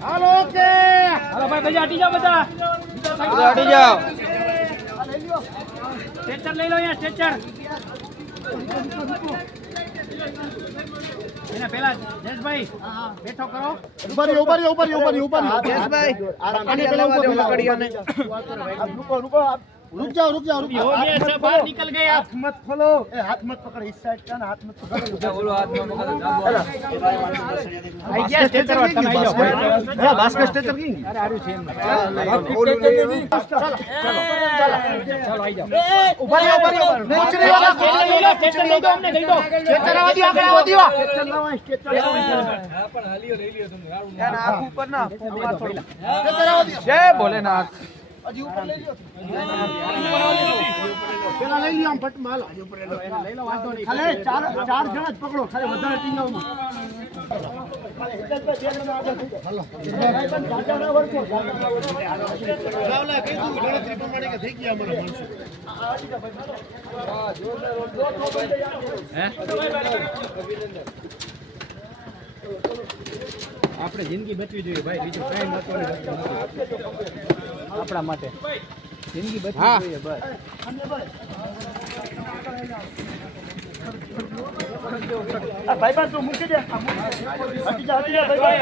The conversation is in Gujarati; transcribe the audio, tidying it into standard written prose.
હાલો ઓકે હાલો ભાઈ બધા હટી જાઓ બધા હટી જાઓ સ્ટ્રેચર લઈ લો અહીંયા સ્ટ્રેચર એના પહેલા જયેશભાઈ બેઠો કરો ઉભા જયેશભાઈ આને પેલા ઉભો કડિયાને रुक जाओ हो गया सब बाहर निकल गए आप हाथ मत खोलो हाथ मत पकड़ इस साइड का ना हाथ मत पकड़ બોલો હાથ માં પકડો आई गया स्ट्रेचर और તમે આવી જાઓ हां बास्केट स्ट्रेचर की અરે આરું છે એમ चलो આવી જાઓ ऊपर मोचरी वाला સ્ટ્રેચર લઈ દો અમને દઈ દો स्ट्रेचर आवा दियो આગળ आवा दियो स्ट्रेचर लावा स्ट्रेचर હા પણ હાલીઓ લઈ લ્યો તમે યાર આંખ ઉપર ના स्ट्रेचर आवा दियो જય ભોલેનાથ હજી ઉપર લઈ લ્યો પેલા લઈ લ્યો આમ ફટ માલ હજી ઉપર લઈ લો વાંધો નહીં ખાલી ચાર જણા જ પકડો ખાલી વધારે ટીંગાવમાં આપણે જિંદગી બચવી જોઈએ ભાઈ બીજું કાંઈ મહત્વનું આપણા માટે જિંદગી બચવી જોઈએ બસ ભાઈ બાદ તું મૂકી દે હટી જા ભાઈ